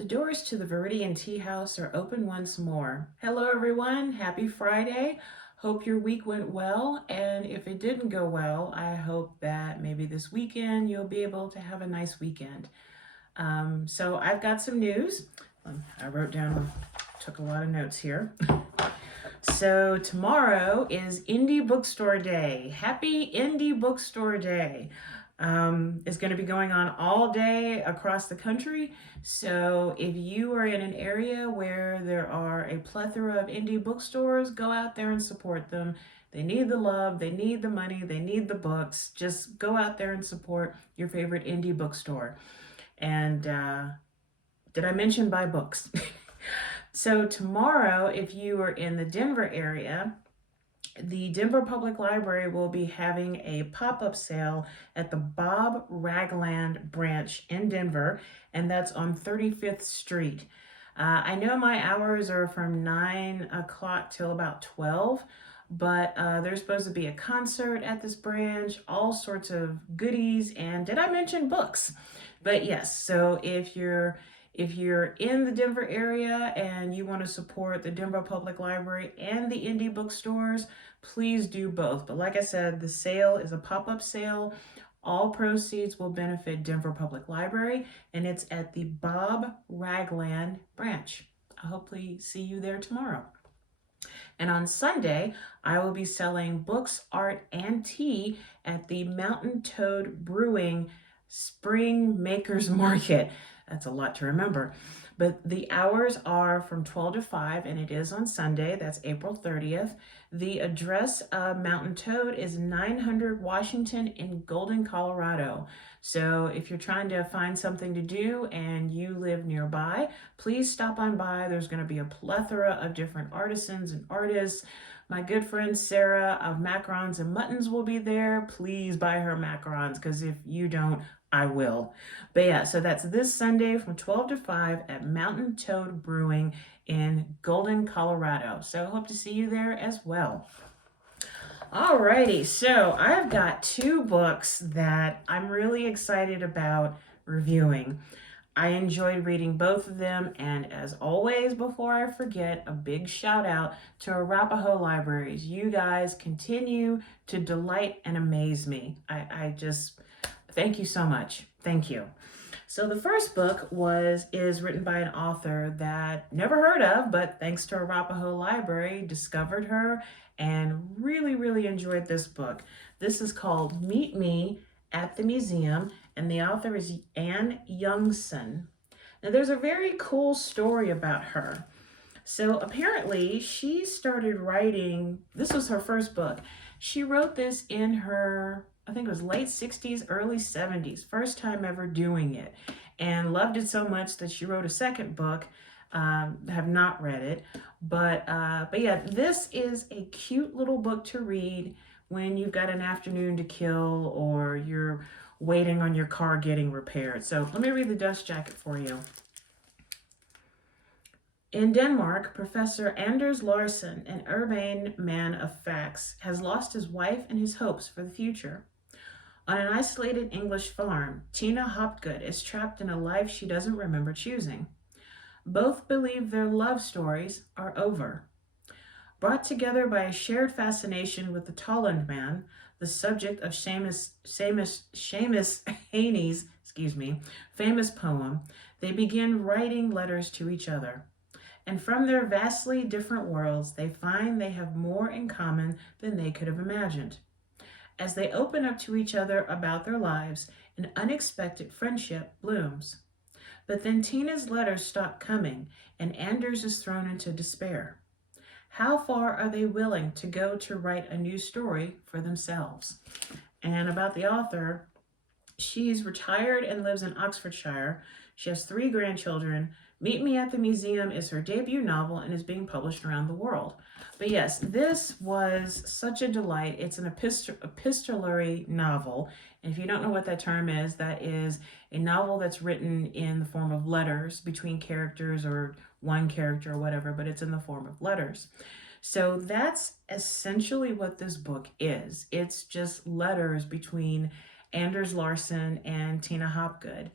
The doors to the Viridian Tea House are open once more. Hello everyone, happy Friday. Hope your week went well, and if it didn't go well, I hope that maybe this weekend you'll be able to have a nice weekend. So I've got some news. I took a lot of notes here. So tomorrow is Indie Bookstore Day. Happy Indie Bookstore Day. It's going to be going on all day across the country. So if you are in an area where there are a plethora of indie bookstores, go out there and support them. They need the love, they need the money, they need the books. Just go out there and support your favorite indie bookstore. And did I mention buy books? So tomorrow, if you are in the Denver area, the Denver Public Library will be having a pop-up sale at the Bob Ragland branch in Denver, and that's on 35th Street. I know my hours are from 9 o'clock till about 12, but there's supposed to be a concert at this branch, all sorts of goodies, and did I mention books? But yes, so if you're in the Denver area and you want to support the Denver Public Library and the indie bookstores, please do both. But like I said, the sale is a pop-up sale. All proceeds will benefit Denver Public Library, and it's at the Bob Ragland branch. I'll hopefully see you there tomorrow. And on Sunday, I will be selling books, art, and tea at the Mountain Toad Brewing Spring Makers Market. That's a lot to remember. But the hours are from 12 to 5, and it is on Sunday. That's April 30th. The address of Mountain Toad is 900 Washington in Golden, Colorado. So if you're trying to find something to do and you live nearby, please stop on by. There's going to be a plethora of different artisans and artists. My good friend Sarah of Macarons and Muttons will be there. Please buy her macarons, because if you don't, I will. But yeah, so that's this Sunday from 12 to 5 at Mountain Toad Brewing in Golden, Colorado. So I hope to see you there as well. Alrighty, so I've got two books that I'm really excited about reviewing. I enjoyed reading both of them, and as always, before I forget, a big shout out to Arapahoe Libraries. You guys continue to delight and amaze me. I just thank you so much. Thank you. So the first book is written by an author that never heard of, but thanks to Arapahoe Library, discovered her and really enjoyed this book. This is called Meet Me at the Museum, and the author is Anne Youngson. Now there's a very cool story about her. So apparently she started writing, this was her first book. She wrote this in her, I think it was late 60s, early 70s, first time ever doing it, and loved it so much that she wrote a second book. Have not read it, but yeah, this is a cute little book to read when you've got an afternoon to kill or you're waiting on your car getting repaired. So let me read the dust jacket for you. In Denmark, Professor Anders Larsen, an urbane man of facts, has lost his wife and his hopes for the future. On an isolated English farm, Tina Hopgood is trapped in a life she doesn't remember choosing. Both believe their love stories are over. Brought together by a shared fascination with the Tolland man, the subject of Seamus Heaney's famous poem, they begin writing letters to each other. And from their vastly different worlds, they find they have more in common than they could have imagined. As they open up to each other about their lives, an unexpected friendship blooms. But then Tina's letters stop coming, and Anders is thrown into despair. How far are they willing to go to write a new story for themselves? And about the author, she's retired and lives in Oxfordshire. She has 3 grandchildren. Meet Me at the Museum is her debut novel and is being published around the world. But yes, this was such a delight. It's an epistolary novel. And if you don't know what that term is, that is a novel that's written in the form of letters between characters or one character or whatever, but it's in the form of letters. So that's essentially what this book is. It's just letters between Anders Larsen and Tina Hopgood.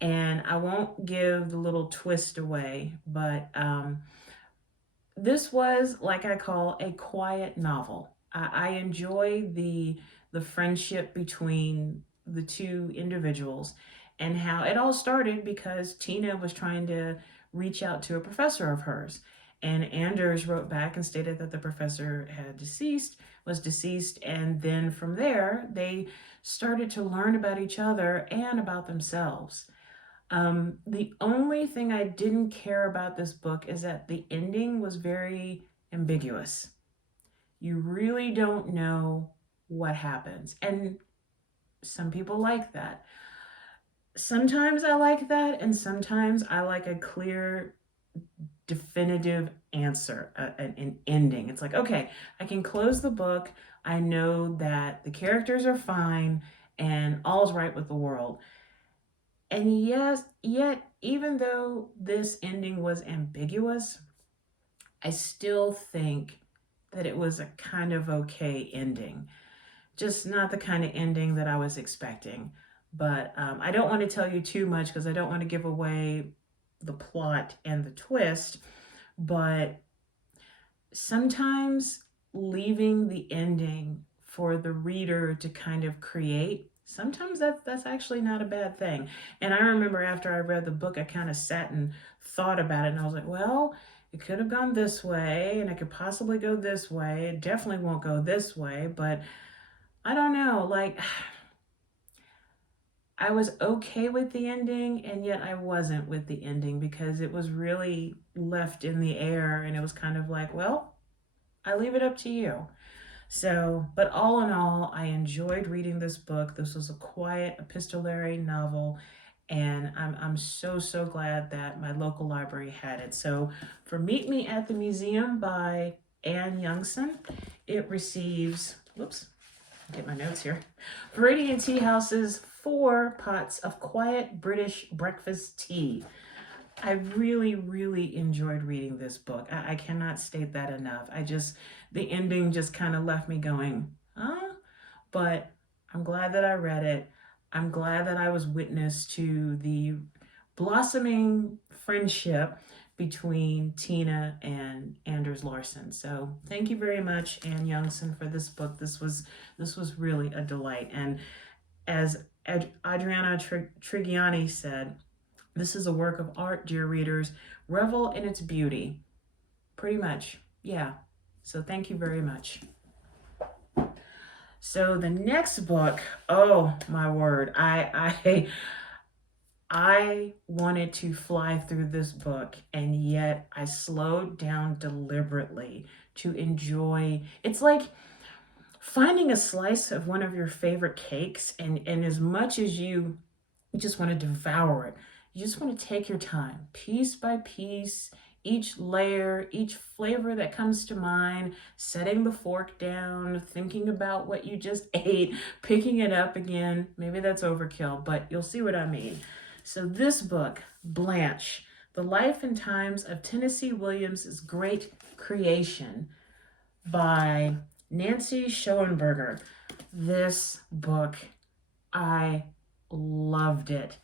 And I won't give the little twist away, but this was, like I call, a quiet novel. I enjoy the friendship between the two individuals, and how it all started because Tina was trying to reach out to a professor of hers. And Anders wrote back and stated that the professor was deceased. And then from there, they started to learn about each other and about themselves. The only thing I didn't care about this book is that the ending was very ambiguous. You really don't know what happens. And some people like that. Sometimes I like that, and sometimes I like a clear, definitive answer, an ending. It's like, okay, I can close the book. I know that the characters are fine and all's right with the world. And yes, yet, even though this ending was ambiguous, I still think that it was a kind of okay ending. Just not the kind of ending that I was expecting. But I don't want to tell you too much because I don't want to give away the plot and the twist. But sometimes leaving the ending for the reader to kind of create, sometimes that's actually not a bad thing. And I remember after I read the book, I kind of sat and thought about it, and I was like, well, it could have gone this way, and it could possibly go this way. It definitely won't go this way, but I don't know. Like, I was okay with the ending, and yet I wasn't with the ending because it was really left in the air, and it was kind of like, well, I leave it up to you. So, but all in all, I enjoyed reading this book. This was a quiet epistolary novel, and I'm so glad that my local library had it. So, for Meet Me at the Museum by Anne Youngson, it receives, whoops, get my notes here, Viridian Tea House's 4 pots of quiet British breakfast tea. I really enjoyed reading this book. I cannot state that enough. The ending just kind of left me going, huh? But I'm glad that I read it. I'm glad that I was witness to the blossoming friendship between Tina and Anders Larson. So thank you very much, Anne Youngson, for this book. This was really a delight. And as Adriana Trigiani said, this is a work of art, dear readers. Revel in its beauty. Pretty much, yeah. So thank you very much. So the next book, oh my word, I wanted to fly through this book, and yet I slowed down deliberately to enjoy. It's like finding a slice of one of your favorite cakes, and as much as you just want to devour it, you just want to take your time, piece by piece, each layer, each flavor that comes to mind, setting the fork down, thinking about what you just ate, picking it up again. Maybe that's overkill, but you'll see what I mean. So this book, Blanche, The Life and Times of Tennessee Williams' Great Creation by Nancy Schoenberger. This book, I loved it.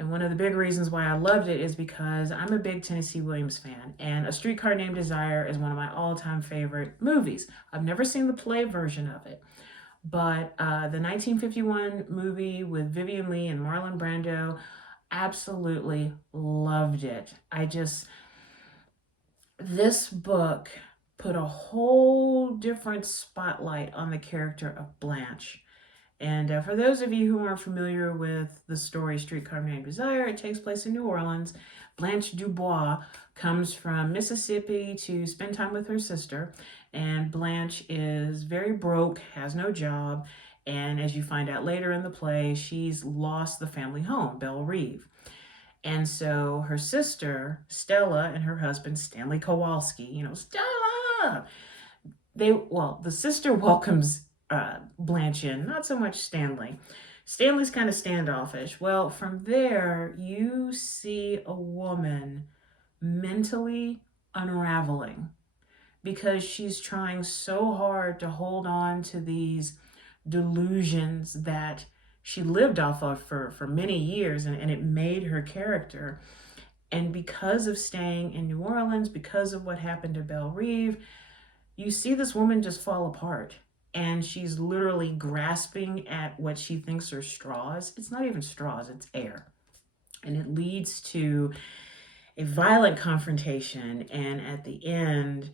And one of the big reasons why I loved it is because I'm a big Tennessee Williams fan, and A Streetcar Named Desire is one of my all-time favorite movies. I've never seen the play version of it, but the 1951 movie with Vivien Leigh and Marlon Brando, absolutely loved it. This book put a whole different spotlight on the character of Blanche. And for those of you who aren't familiar with the story Streetcar Named Desire, it takes place in New Orleans. Blanche DuBois comes from Mississippi to spend time with her sister. And Blanche is very broke, has no job. And as you find out later in the play, she's lost the family home, Belle Reve. And so her sister, Stella, and her husband, Stanley Kowalski, Stella! The sister welcomes Blanche in, not so much Stanley. Stanley's kind of standoffish. Well, from there, you see a woman mentally unraveling because she's trying so hard to hold on to these delusions that she lived off of for many years, and it made her character. And because of staying in New Orleans, because of what happened to Belle Reve, you see this woman just fall apart. And she's literally grasping at what she thinks are straws. It's not even straws, it's air. And it leads to a violent confrontation. And at the end,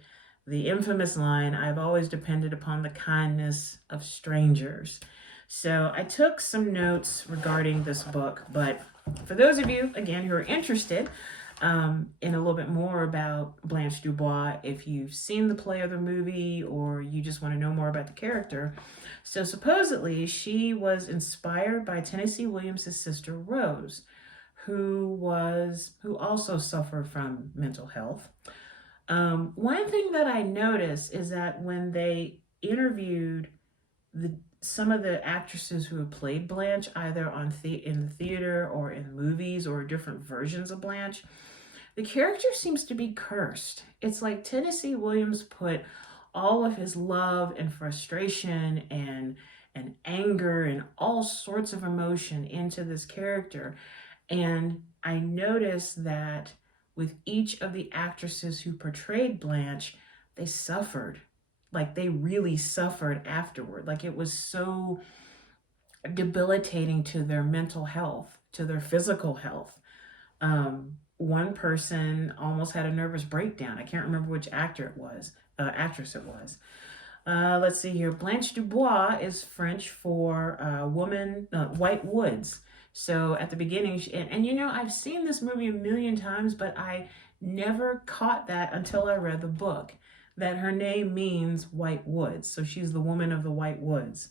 the infamous line, "I've always depended upon the kindness of strangers." So I took some notes regarding this book, but for those of you, again, who are interested in a little bit more about Blanche DuBois, if you've seen the play or the movie, or you just want to know more about the character, so supposedly she was inspired by Tennessee Williams' sister Rose, who also suffered from mental health. One thing that I noticed is that when they interviewed some of the actresses who have played Blanche, either in the theater or in movies or different versions of Blanche, the character seems to be cursed. It's like Tennessee Williams put all of his love and frustration and anger and all sorts of emotion into this character. And I noticed that with each of the actresses who portrayed Blanche, they suffered. Like, they really suffered afterward. Like, it was so debilitating to their mental health, to their physical health. One person almost had a nervous breakdown. I can't remember which actress it was. Let's see here. Blanche DuBois is French for woman, white woods. So at the beginning, and you know, I've seen this movie a million times, but I never caught that until I read the book, that her name means white woods. So she's the woman of the white woods.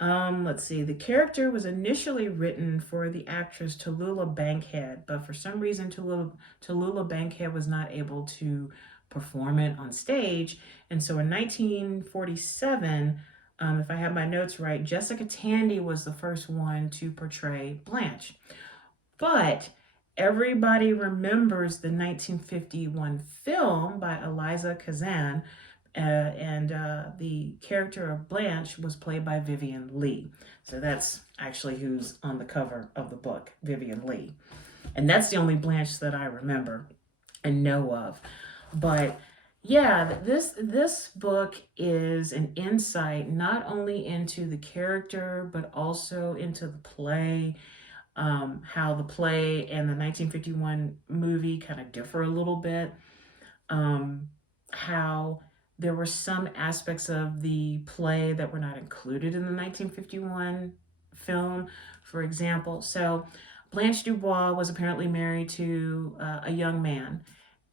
Let's see. The character was initially written for the actress Tallulah Bankhead, but for some reason Tallulah Bankhead was not able to perform it on stage. And so in 1947, if I have my notes right, Jessica Tandy was the first one to portray Blanche. But everybody remembers the 1951 film by Eliza Kazan, and the character of Blanche was played by Vivien Leigh. So that's actually who's on the cover of the book, Vivien Leigh. And that's the only Blanche that I remember and know of. But yeah, this book is an insight not only into the character, but also into the play, how the play and the 1951 movie kind of differ a little bit, how there were some aspects of the play that were not included in the 1951 film, for example. So Blanche DuBois was apparently married to a young man,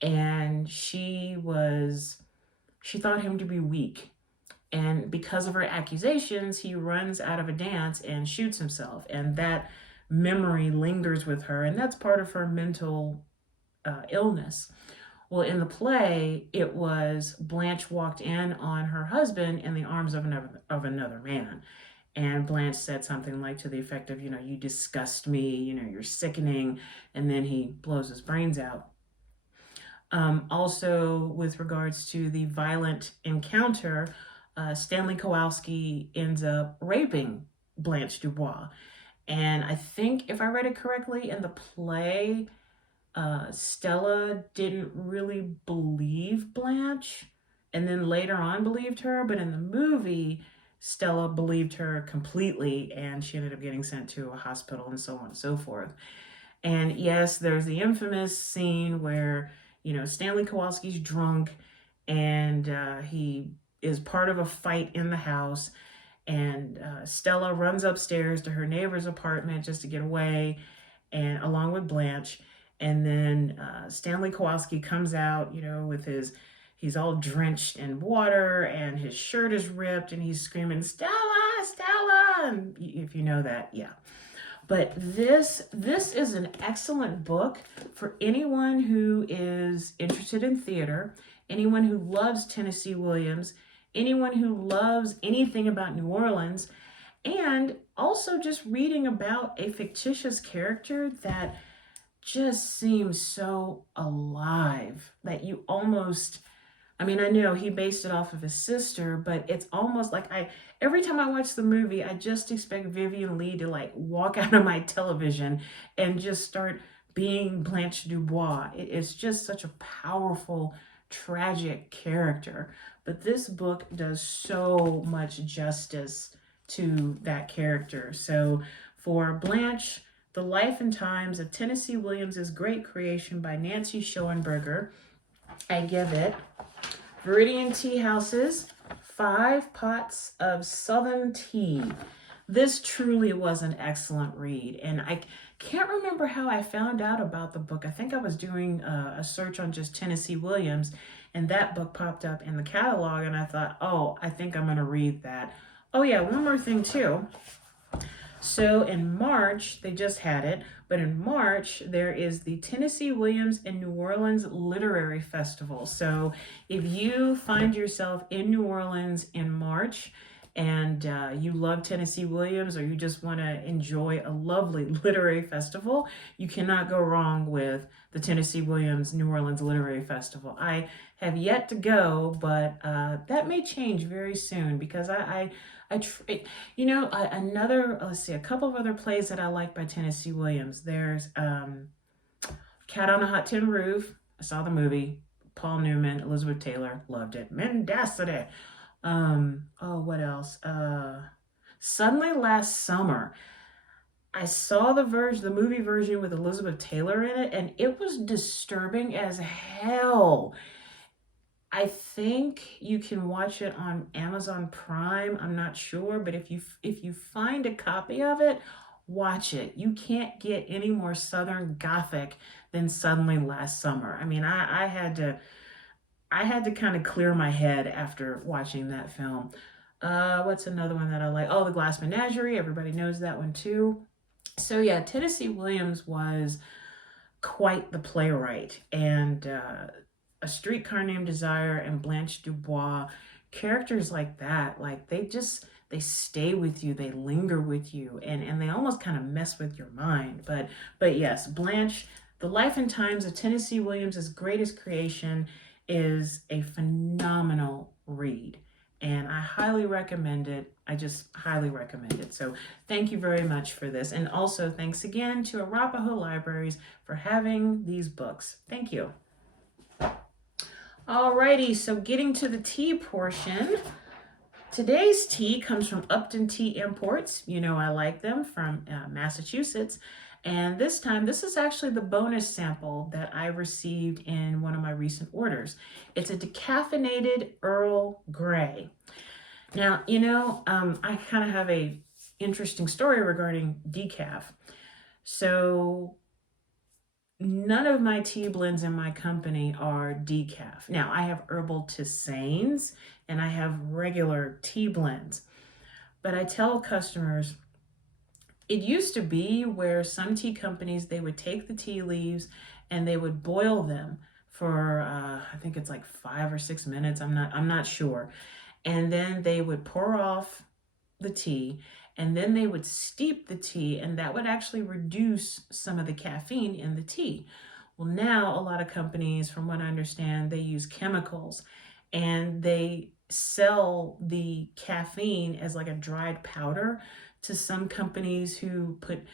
and she thought him to be weak. And because of her accusations, he runs out of a dance and shoots himself. And that memory lingers with her, and that's part of her mental illness. Well, in the play, it was Blanche walked in on her husband in the arms of another man. And Blanche said something like to the effect of, you disgust me, you're sickening. And then he blows his brains out. Also, with regards to the violent encounter, Stanley Kowalski ends up raping Blanche DuBois. And I think, if I read it correctly, in the play, Stella didn't really believe Blanche, and then later on believed her. But in the movie, Stella believed her completely, and she ended up getting sent to a hospital and so on and so forth. And yes, there's the infamous scene where, Stanley Kowalski's drunk, and he is part of a fight in the house, and Stella runs upstairs to her neighbor's apartment just to get away, and along with Blanche. And then Stanley Kowalski comes out, he's all drenched in water, and his shirt is ripped, and he's screaming, "Stella, Stella!" And if you know that, yeah. But this is an excellent book for anyone who is interested in theater, anyone who loves Tennessee Williams, anyone who loves anything about New Orleans, and also just reading about a fictitious character that just seems so alive that you almost I mean, I know he based it off of his sister, but it's almost like every time I watch the movie, I just expect Vivian Leigh to like walk out of my television and just start being Blanche DuBois. It's just such a powerful, tragic character. But this book does so much justice to that character. So for Blanche, The Life and Times of Tennessee Williams' great creation by Nancy Schoenberger, I give it Viridian Tea House's 5 Pots of Southern Tea. This truly was an excellent read, and I can't remember how I found out about the book. I think I was doing a search on just Tennessee Williams, and that book popped up in the catalog, and I thought, oh, I think I'm going to read that. Oh yeah, one more thing too. So in March, they just had it, but in March, there is the Tennessee Williams and New Orleans Literary Festival. So if you find yourself in New Orleans in March and you love Tennessee Williams, or you just want to enjoy a lovely literary festival, you cannot go wrong with the Tennessee Williams New Orleans Literary Festival. I have yet to go, but that may change very soon, because let's see, a couple of other plays that I like by Tennessee Williams. There's Cat on a Hot Tin Roof. I saw the movie. Paul Newman, Elizabeth Taylor, loved it. Mendacity. What else? Suddenly Last Summer. I saw the movie version with Elizabeth Taylor in it, and it was disturbing as hell. I think you can watch it on Amazon Prime. I'm not sure, but if you find a copy of it, watch it. You can't get any more Southern Gothic than Suddenly Last Summer. I mean, I had to kind of clear my head after watching that film. What's another one that I like? Oh, The Glass Menagerie. Everybody knows that one too. So yeah, Tennessee Williams was quite the playwright, and A Streetcar Named Desire and Blanche DuBois, characters like that, like they stay with you, they linger with you, and they almost kind of mess with your mind. But yes, Blanche, The Life and Times of Tennessee Williams' greatest creation, is a phenomenal read, and I highly recommend it. I just highly recommend it. So thank you very much for this, and also thanks again to Arapahoe Libraries for having these books. Thank you. Alrighty, so getting to the tea portion. Today's tea comes from Upton Tea Imports. You know I like them, from Massachusetts. And this time, this is actually the bonus sample that I received in one of my recent orders. It's a decaffeinated Earl Grey. Now, I kind of have a interesting story regarding decaf. So none of my tea blends in my company are decaf. Now, I have herbal tisanes and I have regular tea blends. But I tell customers, it used to be where some tea companies, they would take the tea leaves and they would boil them for, I think it's like 5 or 6 minutes. I'm not sure. And then they would pour off the tea, and then they would steep the tea, and that would actually reduce some of the caffeine in the tea. Well, now a lot of companies, from what I understand, they use chemicals, and they sell the caffeine as like a dried powder to some companies who put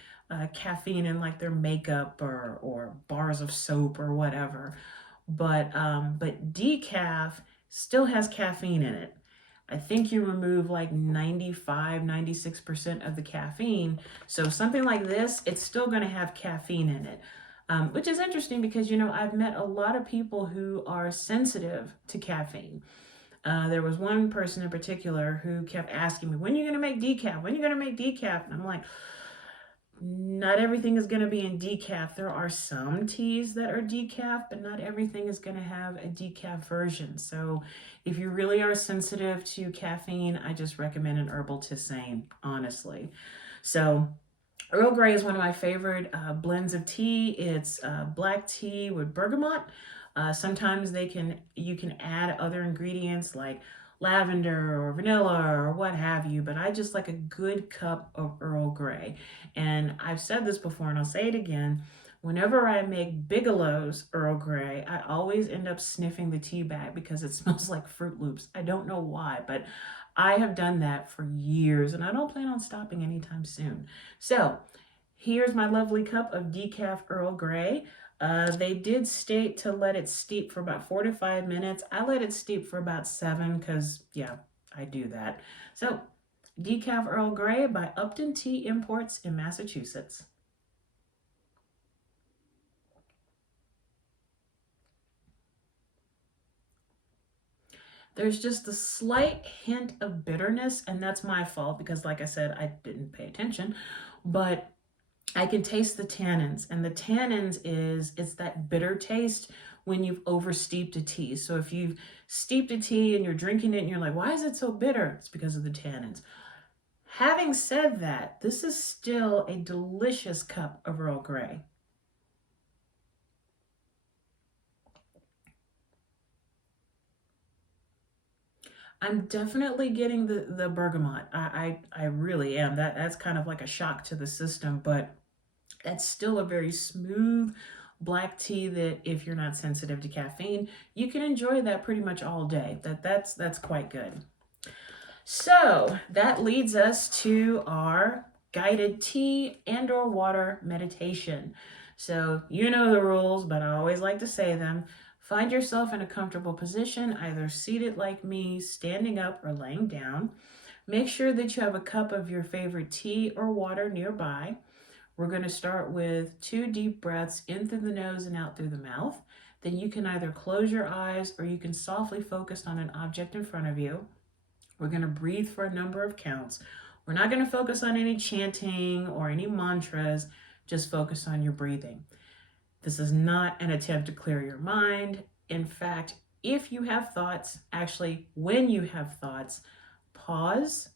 caffeine in like their makeup or bars of soap or whatever. But decaf still has caffeine in it. I think you remove like 95, 96% of the caffeine. So something like this, it's still going to have caffeine in it, which is interesting because, I've met a lot of people who are sensitive to caffeine. There was one person in particular who kept asking me, when are you going to make decaf? When are you going to make decaf? And I'm like, not everything is going to be in decaf. There are some teas that are decaf, but not everything is going to have a decaf version. So if you really are sensitive to caffeine, I just recommend an herbal tisane, honestly. So Earl Grey is one of my favorite blends of tea. It's black tea with bergamot. Sometimes you can add other ingredients like lavender or vanilla or what have you, but I just like a good cup of Earl Grey. And I've said this before and I'll say it again. whenever I make Bigelow's Earl Grey, I always end up sniffing the tea bag because it smells like Fruit Loops. I don't know why, but I have done that for years and I don't plan on stopping anytime soon. So here's my lovely cup of decaf Earl Grey. They did state to let it steep for about 4 to 5 minutes. I let it steep for about 7 because, yeah, I do that. So, decaf Earl Grey by Upton Tea Imports in Massachusetts. There's just a slight hint of bitterness, and that's my fault because, like I said, I didn't pay attention, but I can taste the tannins, and the tannins it's that bitter taste when you've over steeped a tea. So if you've steeped a tea and you're drinking it and you're like, why is it so bitter? It's because of the tannins. Having said that, this is still a delicious cup of Earl Grey. I'm definitely getting the bergamot. I really am. That's kind of like a shock to the system, but that's still a very smooth black tea that if you're not sensitive to caffeine, you can enjoy that pretty much all day. That's quite good. So that leads us to our guided tea and or water meditation. So you know the rules, but I always like to say them. Find yourself in a comfortable position, either seated like me, standing up, or laying down. Make sure that you have a cup of your favorite tea or water nearby. We're going to start with 2 deep breaths in through the nose and out through the mouth. Then you can either close your eyes or you can softly focus on an object in front of you. We're going to breathe for a number of counts. We're not going to focus on any chanting or any mantras, just focus on your breathing. This is not an attempt to clear your mind. In fact, if you have thoughts, actually, when you have thoughts, pause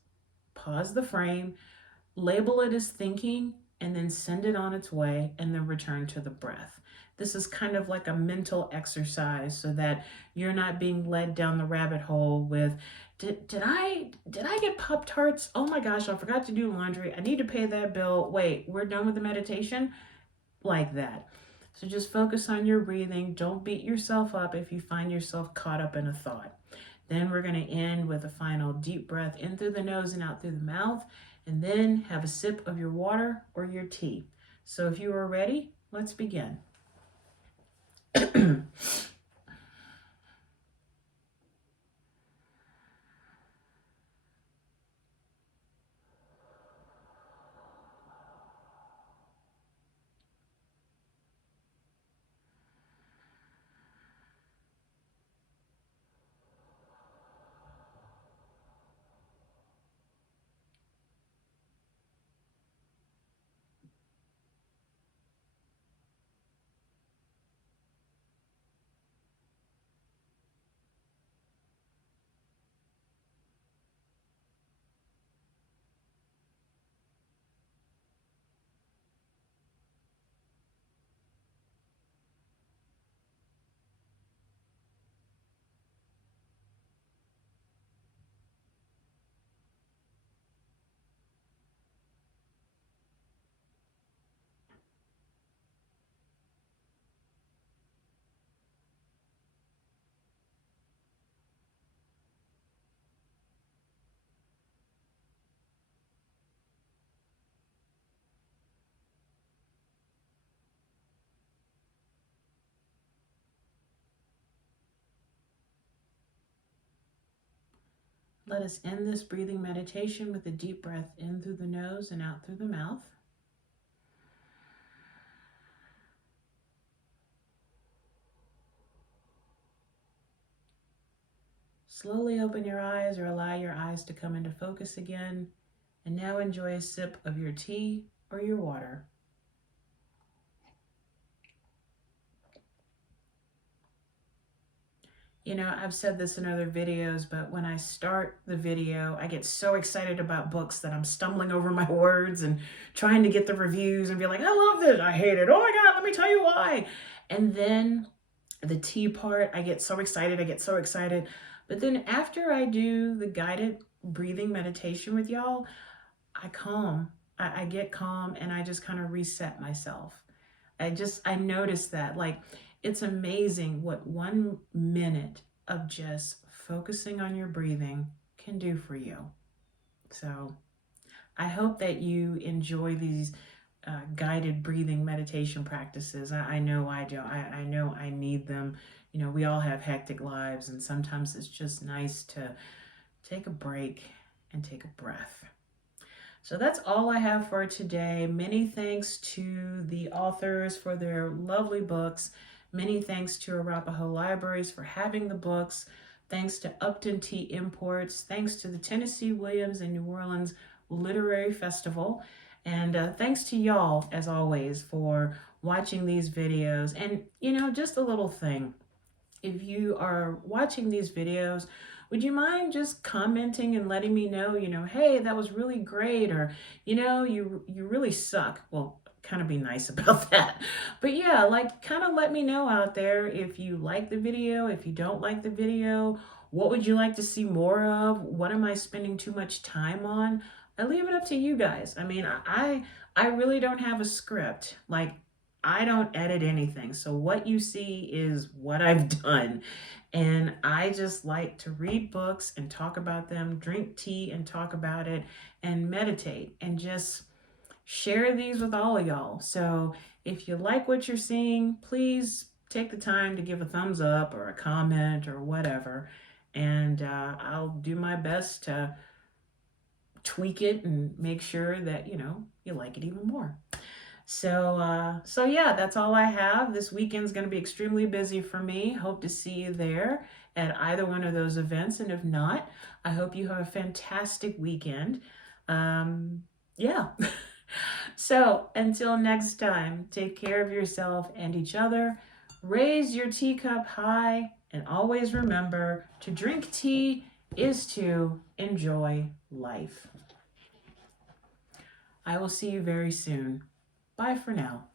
the frame, label it as thinking, and then send it on its way, and then return to the breath. This is kind of like a mental exercise so that you're not being led down the rabbit hole with, did I get Pop-Tarts? Oh my gosh, I forgot to do laundry. I need to pay that bill. Wait, we're done with the meditation? Like that. So just focus on your breathing. Don't beat yourself up if you find yourself caught up in a thought. Then we're going to end with a final deep breath in through the nose and out through the mouth, and then have a sip of your water or your tea. So if you are ready, let's begin. Let us end this breathing meditation with a deep breath in through the nose and out through the mouth. Slowly open your eyes or allow your eyes to come into focus again. And now enjoy a sip of your tea or your water. You know, I've said this in other videos, but when I start the video, I get so excited about books that I'm stumbling over my words and trying to get the reviews and be like, I love this, I hate it, oh my God, let me tell you why. And then the tea part, I get so excited. But then after I do the guided breathing meditation with y'all, I get calm and I just kind of reset myself. I noticed that, like, it's amazing what 1 minute of just focusing on your breathing can do for you. So I hope that you enjoy these guided breathing meditation practices. I know I do. I know I need them. You know, we all have hectic lives, and sometimes it's just nice to take a break and take a breath. So that's all I have for today. Many thanks to the authors for their lovely books. Many thanks to Arapahoe Libraries for having the books. Thanks to Upton Tea Imports. Thanks to the Tennessee Williams and New Orleans Literary Festival. And thanks to y'all, as always, for watching these videos. And, you know, just a little thing. If you are watching these videos, would you mind just commenting and letting me know, you know, hey, that was really great, or, you know, you really suck. Well, kind of be nice about that. But yeah, like, kind of let me know out there if you like the video, if you don't like the video, what would you like to see more of? What am I spending too much time on? I leave it up to you guys. I mean, I really don't have a script. Like, I don't edit anything. So what you see is what I've done. And I just like to read books and talk about them, drink tea and talk about it, and meditate and just share these with all of y'all. So if you like what you're seeing, please take the time to give a thumbs up or a comment or whatever. And I'll do my best to tweak it and make sure that, you know, you like it even more. So yeah, that's all I have. This weekend's going to be extremely busy for me. Hope to see you there at either one of those events. And if not, I hope you have a fantastic weekend. Yeah. So until next time, take care of yourself and each other. Raise your teacup high, and always remember to drink tea is to enjoy life. I will see you very soon. Bye for now.